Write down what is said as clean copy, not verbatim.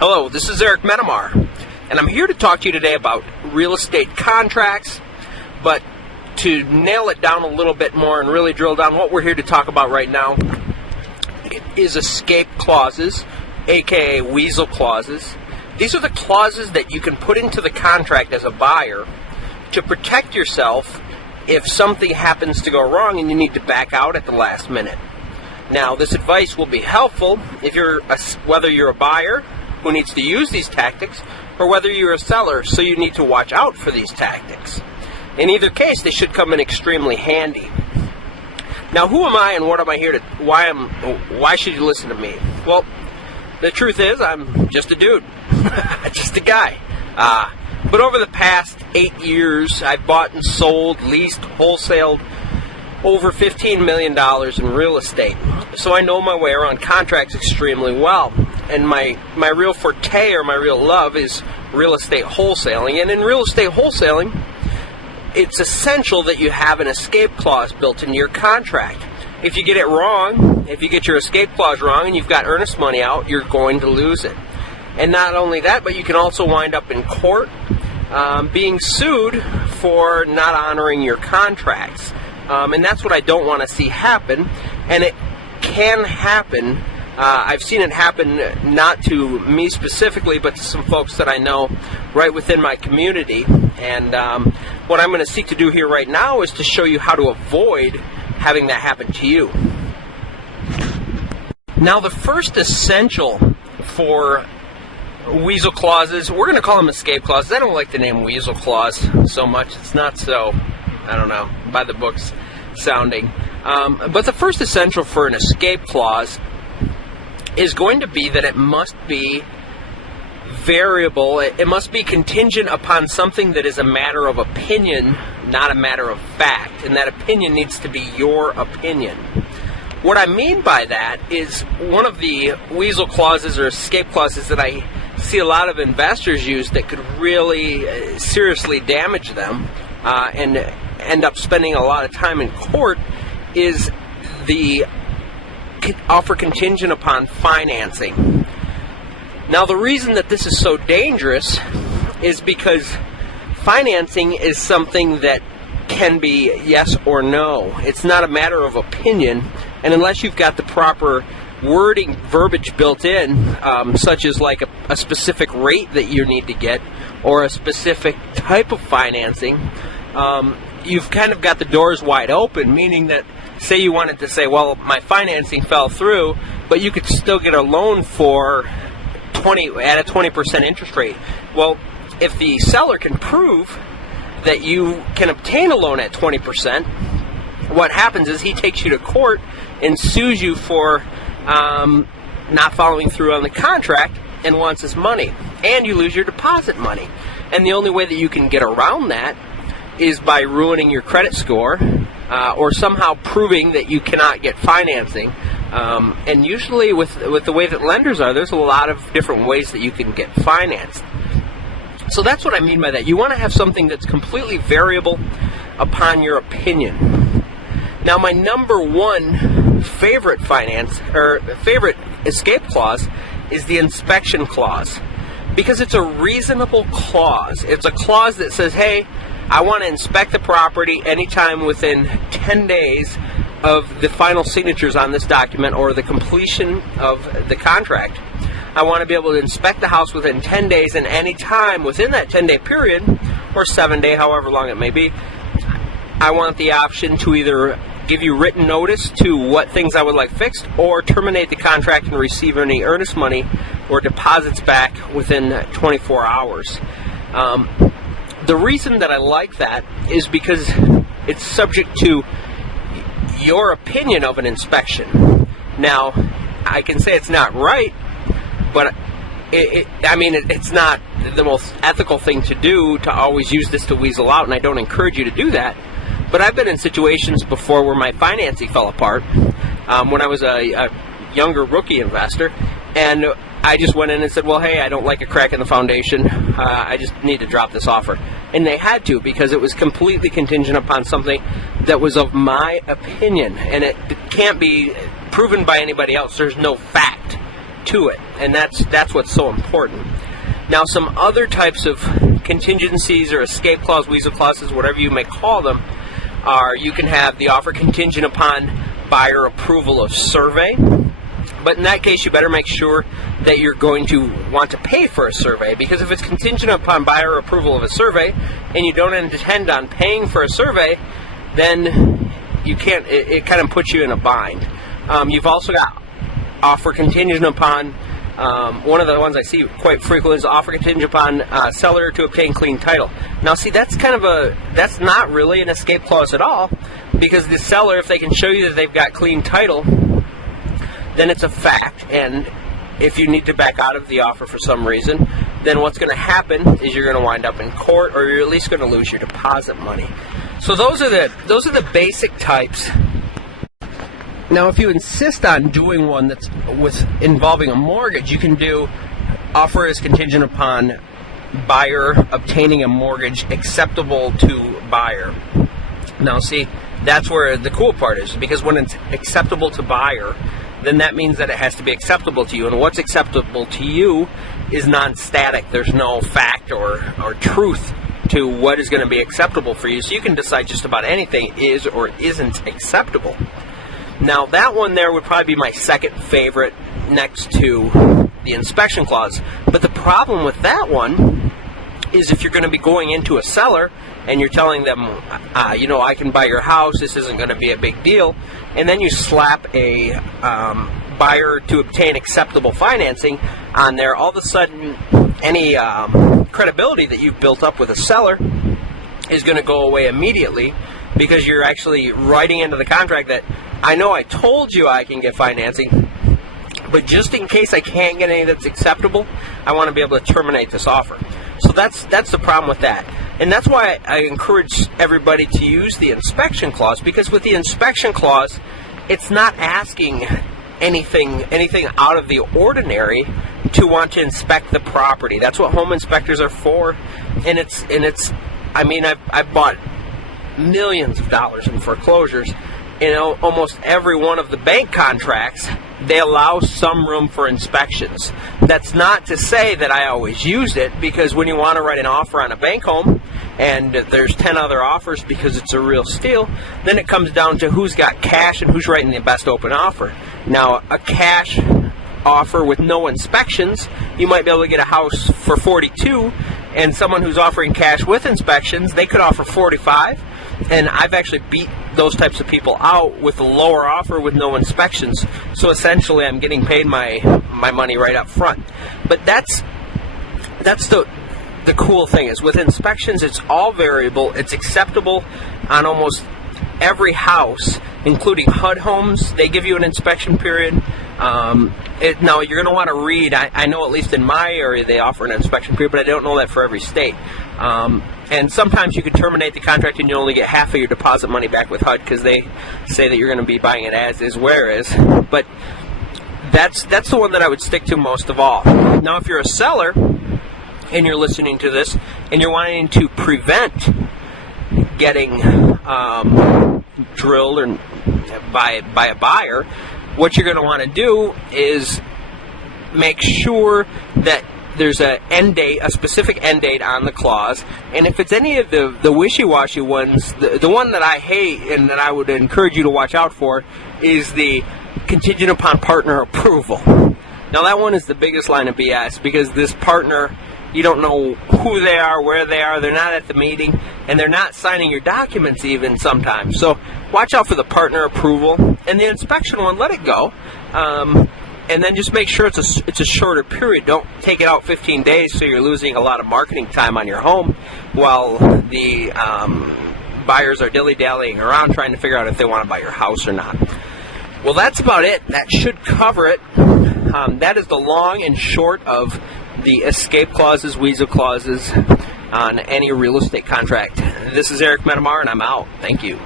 Hello, this is Eric Metamar, and I'm here to talk to you today about real estate contracts, but to nail it down a little bit more and really drill down, what we're here to talk about right now is escape clauses, aka weasel clauses. These are the clauses that you can put into the contract as a buyer to protect yourself if something happens to go wrong and you need to back out at the last minute. Now, this advice will be helpful if whether you're a buyer who needs to use these tactics, or whether you're a seller, so you need to watch out for these tactics. In either case, they should come in extremely handy. Now, who am I and what am I here to? Why should you listen to me? Well, the truth is, I'm just a dude, just a guy. But over the past 8 years, I've bought and sold, leased, wholesaled over $15 million in real estate. So I know my way around contracts extremely well. And my real forte, or my real love, is real estate wholesaling. And in real estate wholesaling, it's essential that you have an escape clause built into your contract. If you get it wrong, if you get your escape clause wrong and you've got earnest money out, you're going to lose it. And not only that, but you can also wind up in court being sued for not honoring your contracts. And that's what I don't want to see happen. And it can happen. I've seen it happen not to me specifically, but to some folks that I know right within my community. And what I'm going to seek to do here right now is to show you how to avoid having that happen to you. Now, the first essential for weasel clauses, we're going to call them escape clauses. I don't like the name weasel clause so much. It's not so, I don't know, by the books sounding. But the first essential for an escape clause is going to be that it must be variable. It must be contingent upon something that is a matter of opinion, not a matter of fact. And that opinion needs to be your opinion. What I mean by that is one of the weasel clauses or escape clauses that I see a lot of investors use that could really seriously damage them and end up spending a lot of time in court is the offer contingent upon financing. Now, the reason that this is so dangerous is because financing is something that can be yes or no. It's not a matter of opinion, and unless you've got the proper wording, verbiage built in, such as like a specific rate that you need to get or a specific type of financing, you've kind of got the doors wide open, meaning that say you wanted to say, well, my financing fell through, but you could still get a loan for at a 20% interest rate. Well, if the seller can prove that you can obtain a loan at 20%, what happens is he takes you to court and sues you for not following through on the contract and wants his money. And you lose your deposit money. And the only way that you can get around that is by ruining your credit score or somehow proving that you cannot get financing. And usually with the way that lenders are, there's a lot of different ways that you can get financed. So that's what I mean by that. You want to have something that's completely variable upon your opinion. Now, my number one favorite favorite escape clause is the inspection clause, because it's a reasonable clause. It's a clause that says, hey, I want to inspect the property anytime within 10 days of the final signatures on this document or the completion of the contract. I want to be able to inspect the house within 10 days, and any time within that 10-day period, or 7-day, however long it may be, I want the option to either give you written notice to what things I would like fixed, or terminate the contract and receive any earnest money or deposits back within 24 hours. The reason that I like that is because it's subject to your opinion of an inspection. Now, I can say it's not right, but it's not the most ethical thing to do to always use this to weasel out, and I don't encourage you to do that. But I've been in situations before where my financing fell apart when I was a younger rookie investor, and I just went in and said, well, hey, I don't like a crack in the foundation. I just need to drop this offer. And they had to, because it was completely contingent upon something that was of my opinion. And it can't be proven by anybody else. There's no fact to it, and that's what's so important. Now, some other types of contingencies or escape clause, weasel clauses, whatever you may call them, are you can have the offer contingent upon buyer approval of survey. But in that case, you better make sure that you're going to want to pay for a survey, because if it's contingent upon buyer approval of a survey and you don't intend on paying for a survey, then you can't. It kind of puts you in a bind. You've also got offer contingent upon. One of the ones I see quite frequently is offer contingent upon seller to obtain clean title. Now, see, that's not really an escape clause at all, because the seller, if they can show you that they've got clean title, then it's a fact. And if you need to back out of the offer for some reason, then what's going to happen is you're going to wind up in court, or you're at least going to lose your deposit money. So those are the basic types. Now, if you insist on doing one that's involving a mortgage, you can do offer is contingent upon buyer obtaining a mortgage acceptable to buyer. Now, see, that's where the cool part is, because when it's acceptable to buyer, then that means that it has to be acceptable to you. And what's acceptable to you is non-static. There's no fact or truth to what is going to be acceptable for you. So you can decide just about anything is or isn't acceptable. Now, that one there would probably be my second favorite next to the inspection clause. But the problem with that one is if you're going to be going into a seller and you're telling them, I can buy your house, this isn't going to be a big deal, and then you slap a buyer to obtain acceptable financing on there, all of a sudden any credibility that you've built up with a seller is going to go away immediately, because you're actually writing into the contract that, I know I told you I can get financing, but just in case I can't get any that's acceptable, I want to be able to terminate this offer. So that's the problem with that. And that's why I encourage everybody to use the inspection clause, because with the inspection clause, it's not asking anything out of the ordinary to want to inspect the property. That's what home inspectors are for. And I've bought millions of dollars in foreclosures. Almost every one of the bank contracts, they allow some room for inspections. That's not to say that I always use it, because when you want to write an offer on a bank home and there's 10 other offers because it's a real steal, then it comes down to who's got cash and who's writing the best open offer. Now, a cash offer with no inspections, you might be able to get a house for 42, and someone who's offering cash with inspections, they could offer 45. And I've actually beat those types of people out with a lower offer with no inspections. So essentially, I'm getting paid my money right up front. But that's the cool thing is, with inspections, it's all variable. It's acceptable on almost every house, including HUD homes. They give you an inspection period. Now, you're going to want to read. I know at least in my area they offer an inspection period, but I don't know that for every state. And sometimes you could terminate the contract and you only get half of your deposit money back with HUD, because they say that you're going to be buying it as is, where is. But that's the one that I would stick to most of all. Now, if you're a seller and you're listening to this and you're wanting to prevent getting drilled or by a buyer, what you're going to want to do is make sure that there's a specific end date on the clause. And if it's any of the wishy-washy ones, the one that I hate and that I would encourage you to watch out for is the contingent upon partner approval. Now, that one is the biggest line of BS, because this partner, you don't know who they are, where they are, they're not at the meeting, and they're not signing your documents even sometimes. So watch out for the partner approval. And the inspection one, let it go. And then just make sure it's a shorter period. Don't take it out 15 days so you're losing a lot of marketing time on your home while the buyers are dilly-dallying around trying to figure out if they want to buy your house or not. Well, that's about it. That should cover it. That is the long and short of the escape clauses, weasel clauses on any real estate contract. This is Eric Metamar, and I'm out. Thank you.